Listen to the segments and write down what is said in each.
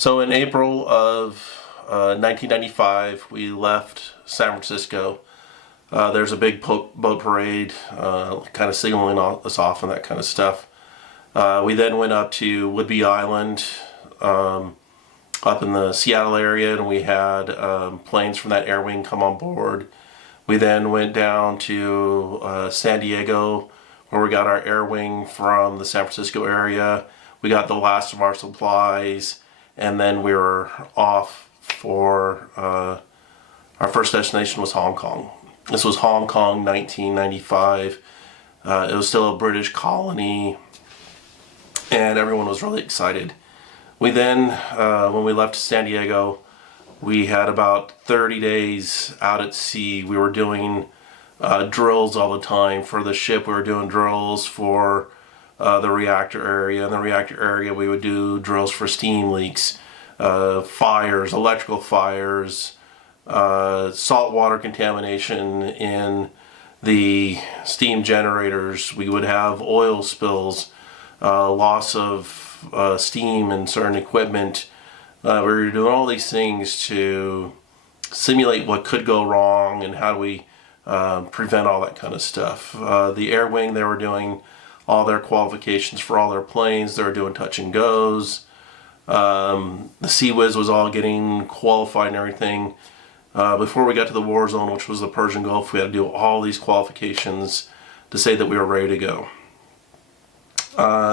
So in April of 1995, we left San Francisco. There's a big boat parade, kind of signaling us off and that kind of stuff. We then went up to Whidbey Island, up in the Seattle area, and we had planes from that air wing come on board. We then went down to San Diego, where we got our air wing from the San Francisco area. We got the last of our supplies, and then we were off for our first destination was Hong Kong. This was Hong Kong, 1995. It was still a British colony, and everyone was really excited. We then, when we left San Diego, we had about 30 days out at sea. We were doing drills all the time for the ship. We were doing drills for the reactor area. In the reactor area, we would do drills for steam leaks, fires, electrical fires, saltwater contamination in the steam generators. We would have oil spills, loss of steam in certain equipment. We were doing all these things to simulate what could go wrong and how do we prevent all that kind of stuff. The air wing, they were doing all their qualifications for all their planes. They were doing touch and goes. The Sea Whiz was all getting qualified and everything. Before we got to the war zone, which was the Persian Gulf, we had to do all these qualifications to say that we were ready to go.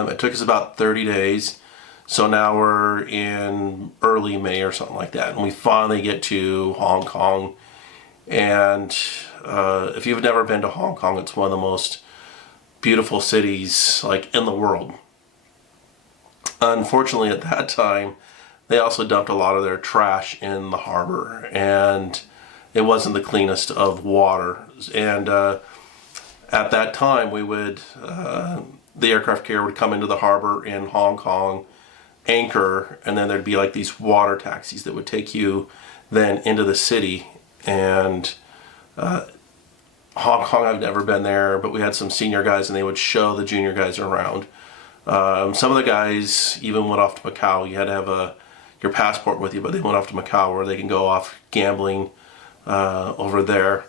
It took us about 30 days. So now we're in early May or something like that, and we finally get to Hong Kong. And if you've never been to Hong Kong, it's one of the most beautiful cities like in the world. Unfortunately, at that time, they also dumped a lot of their trash in the harbor, and it wasn't the cleanest of water. And at that time, we would the aircraft carrier would come into the harbor in Hong Kong, anchor, and then there'd be like these water taxis that would take you then into the city. And Hong Kong, I've never been there, but we had some senior guys and they would show the junior guys around. Some of the guys even went off to Macau. You had to have your passport with you, but they went off to Macau where they can go off gambling over there.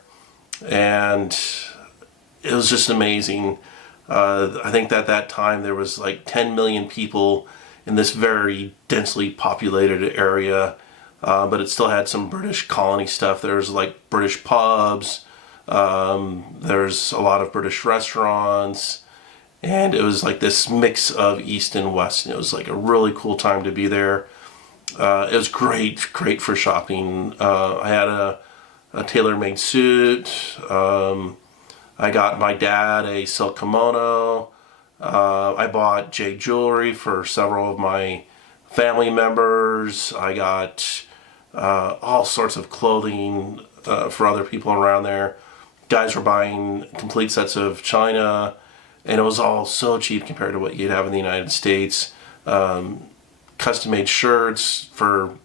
And it was just amazing. I think that at that time there was like 10 million people in this very densely populated area, but it still had some British colony stuff. There's like British pubs, there's a lot of British restaurants, and it was like this mix of East and West, and it was like a really cool time to be there. It was great for shopping. I had a tailor-made suit. I got my dad a silk kimono. I bought jade jewelry for several of my family members. I got all sorts of clothing for other people around there. Guys were buying complete sets of china, and it was all so cheap compared to what you'd have in the United States. Custom-made shirts for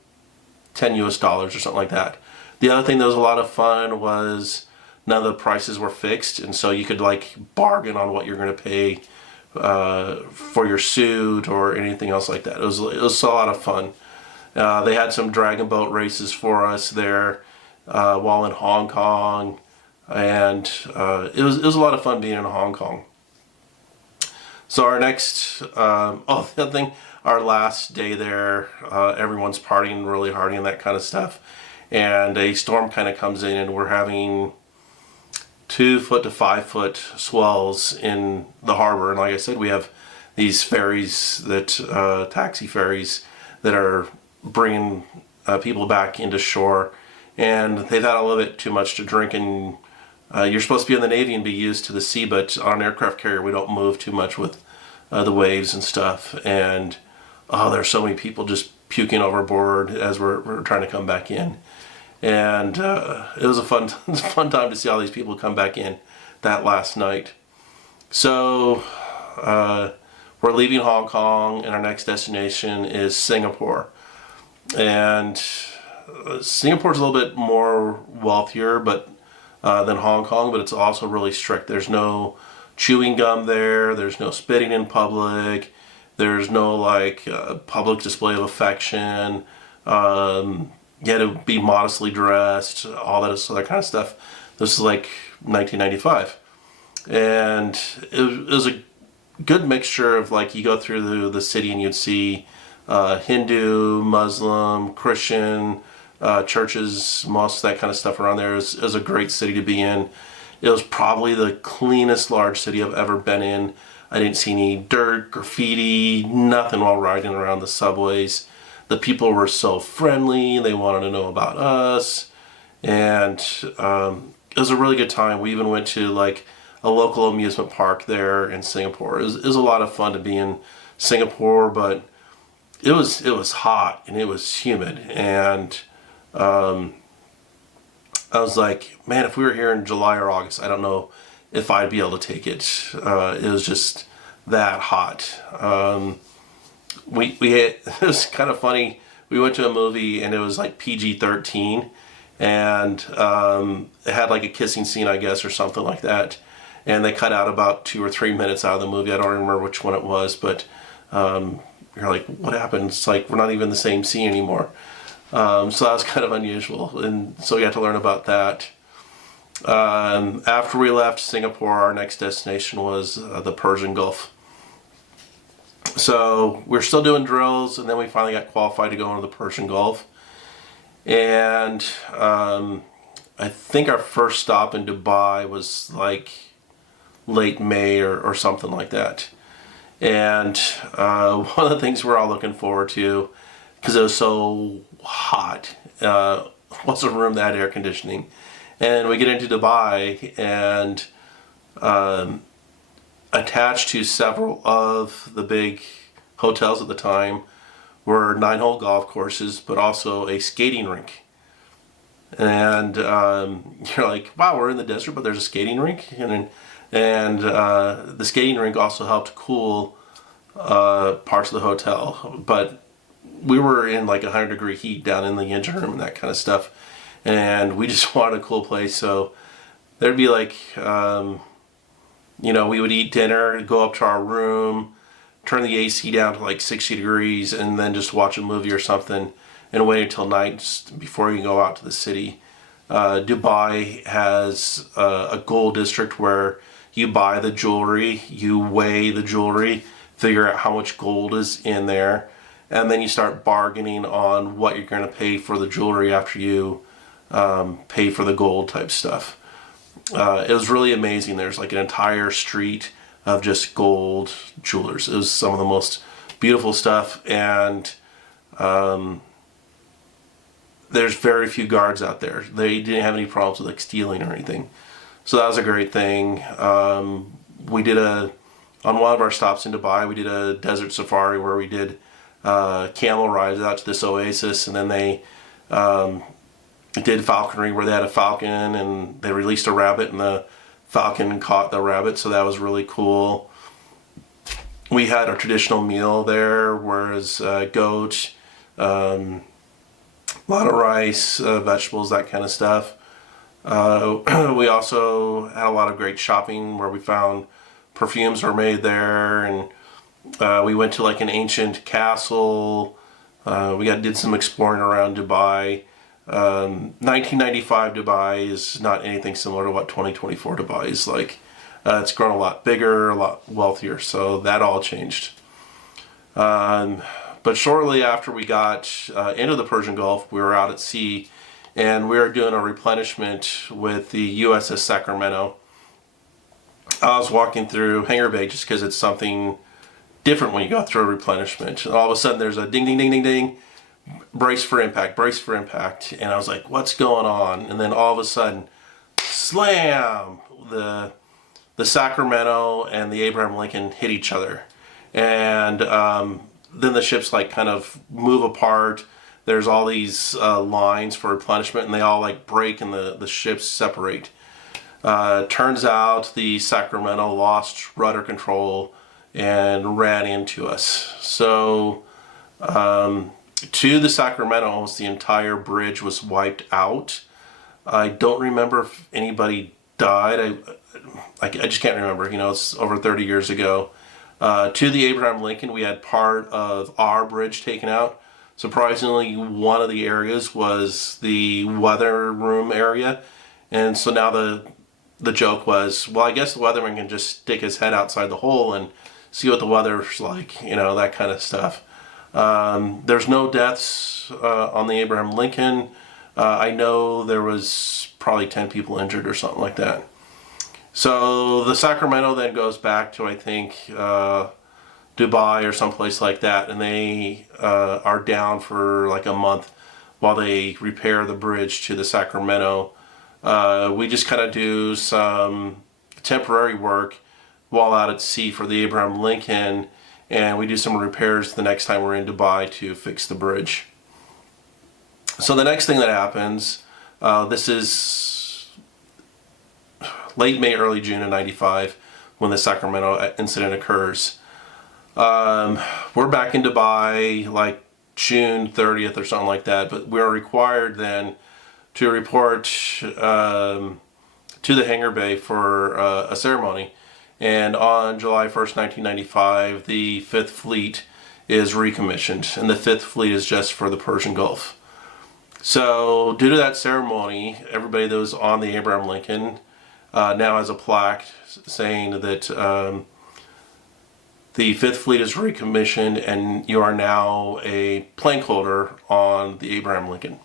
$10 US or something like that. The other thing that was a lot of fun was none of the prices were fixed, and so you could like bargain on what you're going to pay for your suit or anything else like that. It was a lot of fun. They had some dragon boat races for us there while in Hong Kong, and it was a lot of fun being in Hong Kong. So our next, the other thing, our last day there, everyone's partying really hard and that kind of stuff, and a storm kind of comes in, and we're having 2 foot to 5 foot swells in the harbor. And like I said, we have these ferries that taxi ferries that are bringing people back into shore, and they've had a little bit too much to drink. And you're supposed to be in the Navy and be used to the sea, but on an aircraft carrier we don't move too much with the waves and stuff. And there's so many people just puking overboard as we're trying to come back in. And it was a fun time to see all these people come back in that last night. So we're leaving Hong Kong, and our next destination is Singapore. And Singapore's a little bit more wealthier than Hong Kong, but it's also really strict. There's no chewing gum there. There's no spitting in public. There's no like public display of affection. You had to be modestly dressed, all that other kind of stuff. This is like 1995, and it was a good mixture of like you go through the city and you'd see Hindu, Muslim, Christian churches, mosques, that kind of stuff around there. It was a great city to be in. It was probably the cleanest large city I've ever been in. I didn't see any dirt, graffiti, nothing while riding around the subways. The people were so friendly. They wanted to know about us. And it was a really good time. We even went to like a local amusement park there in Singapore. It was a lot of fun to be in Singapore, but it was hot and it was humid. And I was like, man, if we were here in July or August, I don't know if I'd be able to take it. It was just that hot. We had, it was kind of funny. We went to a movie and it was like PG-13, and it had like a kissing scene, I guess, or something like that. And they cut out about 2 or 3 minutes out of the movie. I don't remember which one it was, but you're like, what happened? It's like we're not even in the same scene anymore. So that was kind of unusual, and so we had to learn about that. After we left Singapore, our next destination was the Persian Gulf. So we're still doing drills, and then we finally got qualified to go into the Persian Gulf. And I think our first stop in Dubai was like late May or something like that. And one of the things we're all looking forward to, because it was so hot, was a room that had air conditioning. And we get into Dubai, and attached to several of the big hotels at the time were 9-hole golf courses, but also a skating rink. And you're like, wow, we're in the desert, but there's a skating rink? And the skating rink also helped cool parts of the hotel. But we were in like 100-degree heat down in the engine room and that kind of stuff. And we just wanted a cool place. So there'd be like, we would eat dinner, go up to our room, turn the AC down to like 60 degrees, and then just watch a movie or something and wait until night just before you go out to the city. Dubai has a gold district where you buy the jewelry, you weigh the jewelry, figure out how much gold is in there, and then you start bargaining on what you're going to pay for the jewelry after you pay for the gold type stuff. It was really amazing. There's like an entire street of just gold jewelers. It was some of the most beautiful stuff, and there's very few guards out there. They didn't have any problems with like stealing or anything. So that was a great thing. We did on one of our stops in Dubai, we did a desert safari where we did camel rides out to this oasis, and then they did falconry where they had a falcon and they released a rabbit and the falcon caught the rabbit, so that was really cool. We had our traditional meal there, whereas goat, a lot of rice, vegetables, that kind of stuff. We also had a lot of great shopping where we found perfumes were made there, and we went to like an ancient castle. We did some exploring around Dubai. 1995 Dubai is not anything similar to what 2024 Dubai is like. It's grown a lot bigger, a lot wealthier, so that all changed. But shortly after we got into the Persian Gulf, we were out at sea, and we were doing a replenishment with the USS Sacramento. I was walking through hangar bay just because it's something different when you go through a replenishment. And all of a sudden there's a ding, ding, ding, ding, ding. Brace for impact, brace for impact. And I was like, what's going on? And then all of a sudden, slam! The Sacramento and the Abraham Lincoln hit each other. And then the ships like kind of move apart. There's all these lines for replenishment, and they all like break and the ships separate. Turns out the Sacramento lost rudder control and ran into us. So to the Sacramento, almost the entire bridge was wiped out. I don't remember if anybody died. I just can't remember. It's over 30 years ago. To the Abraham Lincoln, we had part of our bridge taken out. Surprisingly, one of the areas was the weather room area, and so now the joke was, well, I guess the weatherman can just stick his head outside the hole and see what the weather's like, that kind of stuff. There's no deaths on the Abraham Lincoln. I know there was probably 10 people injured or something like that. So the Sacramento then goes back to, I think, Dubai or someplace like that, and they are down for like a month while they repair the bridge to the Sacramento. We just kind of do some temporary work while out at sea for the Abraham Lincoln, and we do some repairs the next time we're in Dubai to fix the bridge. So the next thing that happens, this is late May, early June of '95 when the Sacramento incident occurs. We're back in Dubai like June 30th or something like that, but we're required then to report to the hangar bay for a ceremony. And on July 1st, 1995, the 5th Fleet is recommissioned, and the 5th Fleet is just for the Persian Gulf. So due to that ceremony, everybody that was on the Abraham Lincoln now has a plaque saying that the 5th Fleet is recommissioned and you are now a plank holder on the Abraham Lincoln.